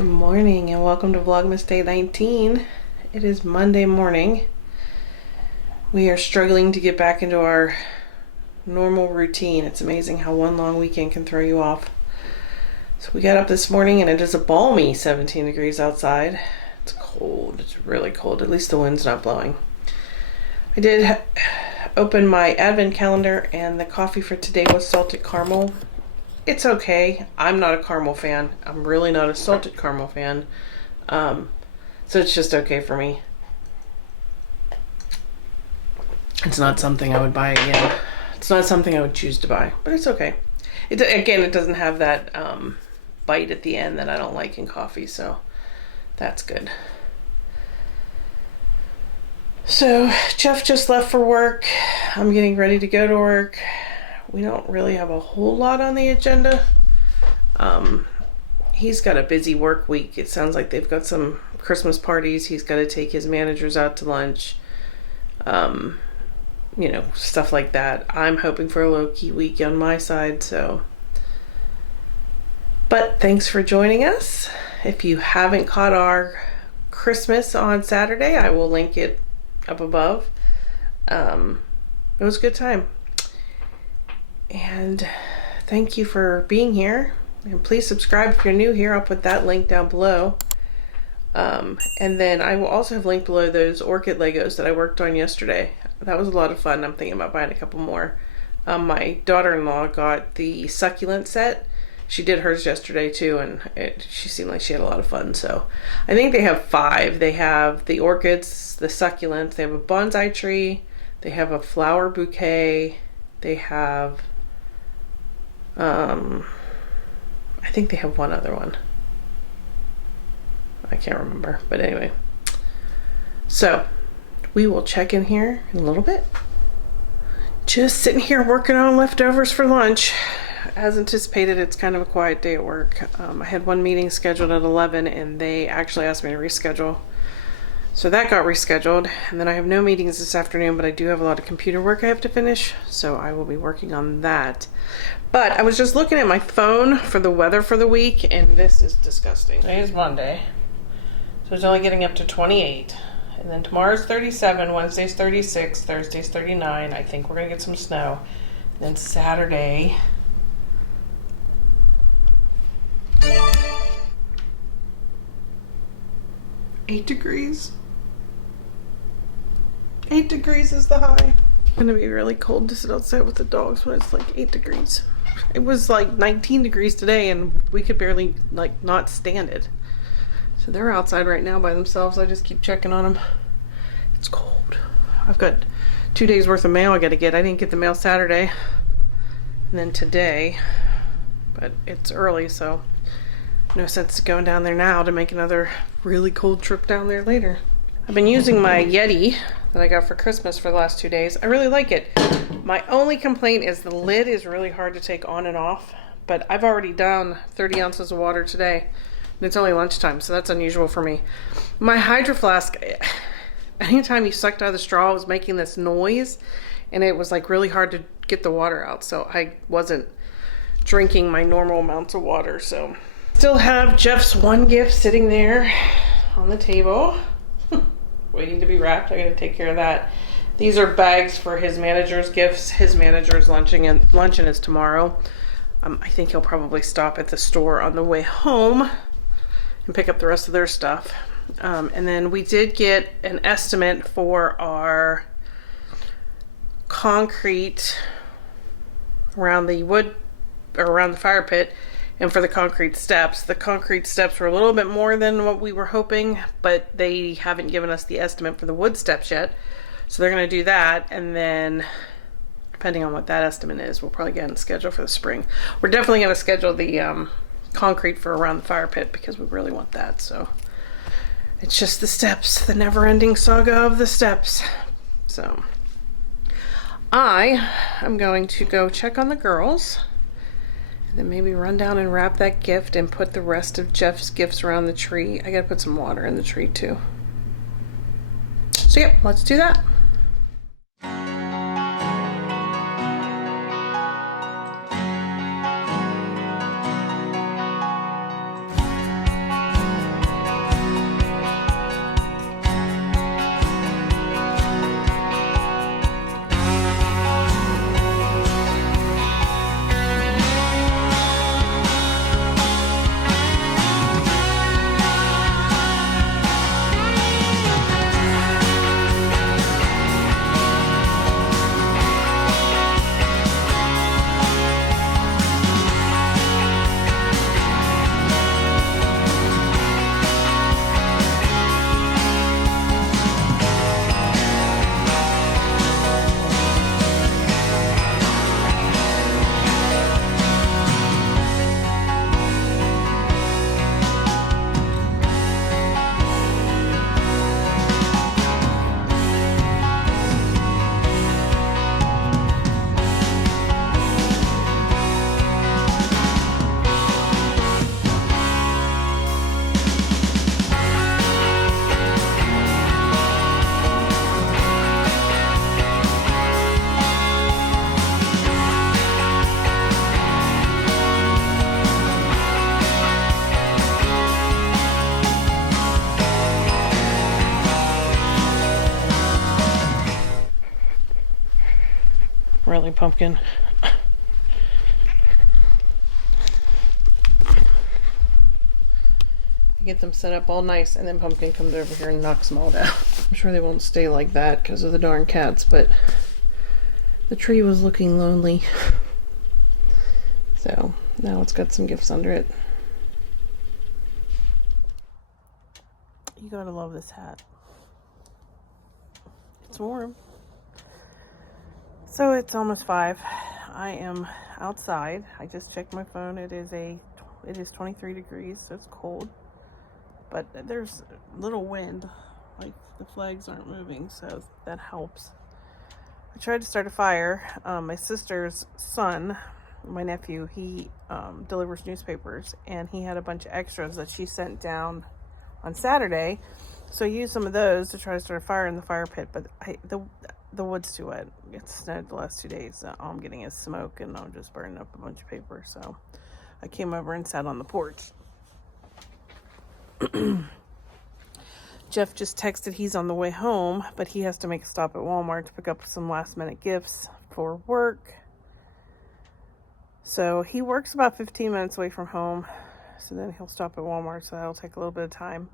Good morning and welcome to Vlogmas Day 19. It is Monday morning. We are struggling to get back into our normal routine. It's amazing how one long weekend can throw you off. So we got up this morning and it is a balmy 17 degrees outside. It's cold. It's really cold. At least the wind's not blowing. I did open my advent calendar and the coffee for today was salted caramel. It's okay. I'm not a caramel fan. I'm really not a salted caramel fan. So it's just okay for me. It's not something I would buy again. It's not something I would choose to buy, but it's okay. It doesn't have that bite at the end that I don't like in coffee, so that's good. So Jeff just left for work. I'm getting ready to go to work. We don't really have a whole lot on the agenda. He's got a busy work week. It sounds like they've got some Christmas parties. He's got to take his managers out to lunch. Stuff like that. I'm hoping for a low-key week on my side, so. But thanks for joining us. If you haven't caught our Christmas on Saturday, I will link it up above. It was a good time. And thank you for being here. And please subscribe if you're new here. I'll put that link down below. And then I will also have linked below those orchid Legos that I worked on yesterday. That was a lot of fun. I'm thinking about buying a couple more. My daughter-in-law got the succulent set. She did hers yesterday too, and she seemed like she had a lot of fun. So I think they have 5. They have the orchids, the succulents, they have a bonsai tree, they have a flower bouquet, they have I think they have one other one. I can't remember, but anyway. So we will check in here in a little bit. Just sitting here working on leftovers for lunch. As anticipated, it's kind of a quiet day at work. I had one meeting scheduled at 11 and they actually asked me to reschedule. So that got rescheduled, and then I have no meetings this afternoon, but I do have a lot of computer work I have to finish, so I will be working on that. But I was just looking at my phone for the weather for the week, and this is disgusting. Today is Monday, so it's only getting up to 28. And then tomorrow's 37, Wednesday's 36, Thursday's 39. I think we're going to get some snow. And then Saturday, $8 degrees. 8 degrees is the high. It's gonna be really cold to sit outside with the dogs when it's like 8 degrees. It was like 19 degrees today and we could barely not stand it. So they're outside right now by themselves. I just keep checking on them. It's cold. I've got 2 days worth of mail I gotta get. I didn't get the mail Saturday and then today, but it's early, so no sense going down there now to make another really cold trip down there later. I've been using my Yeti that I got for Christmas for the last 2 days. I really like it. My only complaint is the lid is really hard to take on and off, but I've already done 30 ounces of water today, and it's only lunchtime, so that's unusual for me. My Hydro Flask, anytime you sucked out of the straw, it was making this noise, and it was like really hard to get the water out, so I wasn't drinking my normal amounts of water. So still have Jeff's one gift sitting there on the table waiting to be wrapped. I gotta take care of that. These are bags for his manager's gifts. His manager's luncheon is tomorrow. I think he'll probably stop at the store on the way home and pick up the rest of their stuff. And then we did get an estimate for our concrete around the wood or around the fire pit. And for the concrete steps were a little bit more than what we were hoping, but they haven't given us the estimate for the wood steps yet. So they're going to do that, and then depending on what that estimate is, we'll probably get on schedule for the spring. We're definitely going to schedule the concrete for around the fire pit because we really want that. So it's just the steps, the never-ending saga of the steps. So I am going to go check on the girls. And then maybe run down and wrap that gift and put the rest of Jeff's gifts around the tree. I gotta put some water in the tree too. So yeah, let's do that. Charlie Pumpkin. Get them set up all nice, and then Pumpkin comes over here and knocks them all down. I'm sure they won't stay like that because of the darn cats, but the tree was looking lonely. So now it's got some gifts under it. You gotta love this hat. It's warm. So it's almost 5. I am outside. I just checked my phone. It is 23 degrees, so it's cold. But there's little wind, like the flags aren't moving, so that helps. I tried to start a fire. My sister's son, my nephew, he delivers newspapers, and he had a bunch of extras that she sent down on Saturday. So I used some of those to try to start a fire in the fire pit, but the wood's too wet. It snowed the last 2 days. All I'm getting is smoke, and I'm just burning up a bunch of paper. So I came over and sat on the porch. Jeff just texted he's on the way home, but he has to make a stop at Walmart to pick up some last minute gifts for work. So he works about 15 minutes away from home, so then he'll stop at Walmart, so that'll take a little bit of time.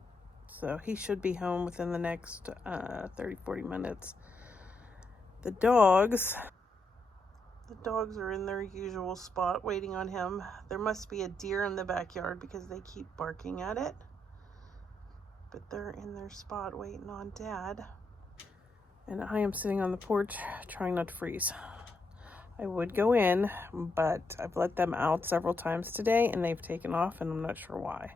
So he should be home within the next 30-40 minutes. The dogs are in their usual spot waiting on him. There must be a deer in the backyard because they keep barking at it. But they're in their spot waiting on Dad. And I am sitting on the porch trying not to freeze. I would go in, but I've let them out several times today and they've taken off, and I'm not sure why.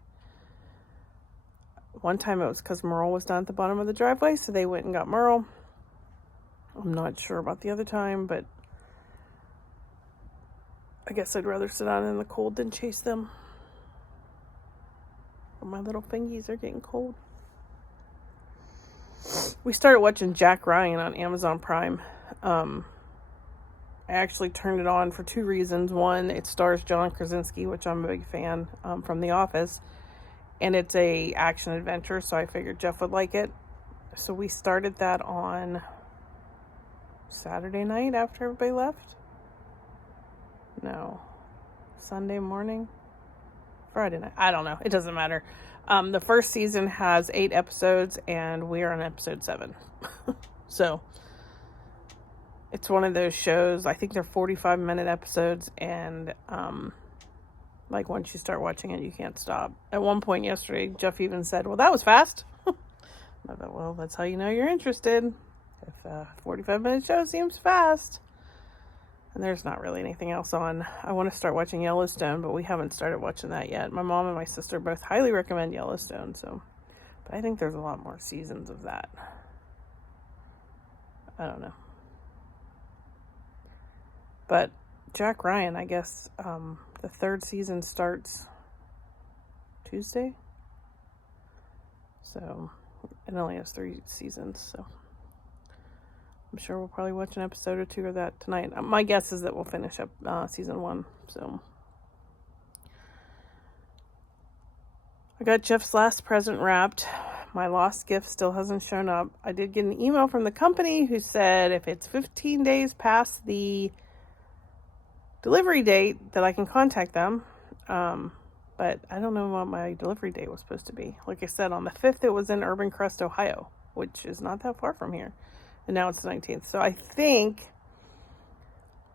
One time it was because Merle was down at the bottom of the driveway, so they went and got Merle. I'm not sure about the other time, but I guess I'd rather sit out in the cold than chase them. My little fingies are getting cold. We started watching Jack Ryan on Amazon Prime. I actually turned it on for 2 reasons. One, it stars John Krasinski, which I'm a big fan from The Office. And it's a action adventure, so I figured Jeff would like it. So we started that on Saturday night after everybody left. No. Sunday morning? Friday night. I don't know. It doesn't matter. The first season has 8 episodes, and we are on episode 7. So it's one of those shows. I think they're 45-minute episodes, and like once you start watching it, you can't stop. At one point yesterday, Jeff even said, "Well, that was fast." I thought, well, that's how you know you're interested. If a 45-minute show seems fast. And there's not really anything else on. I want to start watching Yellowstone, but we haven't started watching that yet. My mom and my sister both highly recommend Yellowstone, but I think there's a lot more seasons of that. I don't know. But Jack Ryan, I guess, the 3rd season starts Tuesday. So it only has 3 seasons, so I'm sure we'll probably watch an episode or 2 of that tonight. My guess is that we'll finish up season 1. So I got Jeff's last present wrapped. My lost gift still hasn't shown up. I did get an email from the company who said if it's 15 days past the delivery date that I can contact them. But I don't know what my delivery date was supposed to be. Like I said, on the 5th it was in Urban Crest, Ohio, which is not that far from here. And now it's the 19th. So I think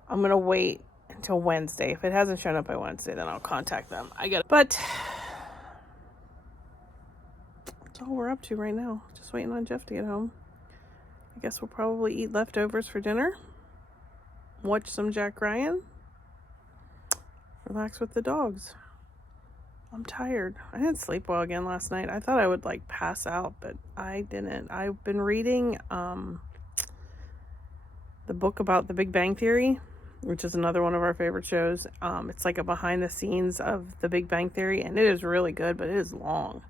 I'm going to wait until Wednesday. If it hasn't shown up by Wednesday, then I'll contact them. But that's all we're up to right now. Just waiting on Jeff to get home. I guess we'll probably eat leftovers for dinner. Watch some Jack Ryan. Relax with the dogs. I'm tired. I didn't sleep well again last night. I thought I would pass out, but I didn't. I've been reading the book about the Big Bang Theory, which is another one of our favorite shows. It's like a behind the scenes of the Big Bang Theory, and it is really good, but it is long.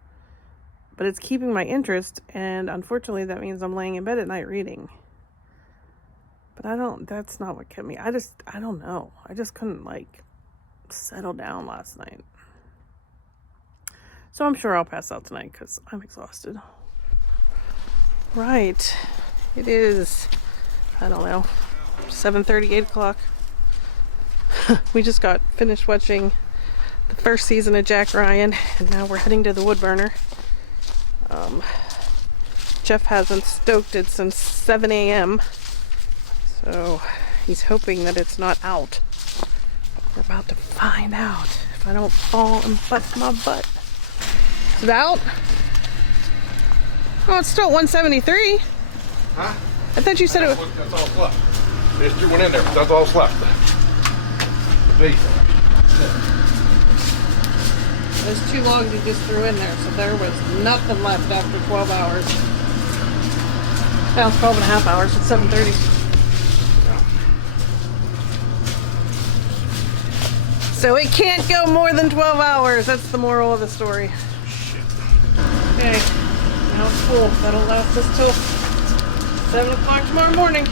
But it's keeping my interest, and unfortunately that means I'm laying in bed at night reading. But that's not what kept me. I don't know. I just couldn't settle down last night. So I'm sure I'll pass out tonight because I'm exhausted. Right. It is, I don't know, 7:30, 8 o'clock. We just got finished watching the first season of Jack Ryan, and now we're heading to the wood burner. Jeff hasn't stoked it since 7 a.m. So he's hoping that it's not out. We're about to find out if I don't fall and bust my butt. Is it out? Oh, it's still at 173. Huh? I thought you said it was... That's all that's left. There's two went in there, but that's all that's left. The base. Those 2 logs you just threw in there, so there was nothing left after 12 hours. Now it's 12 and a half hours. It's 7:30. So it can't go more than 12 hours. That's the moral of the story. Shit. Okay. Now it's full. That'll last us till 7 o'clock tomorrow morning.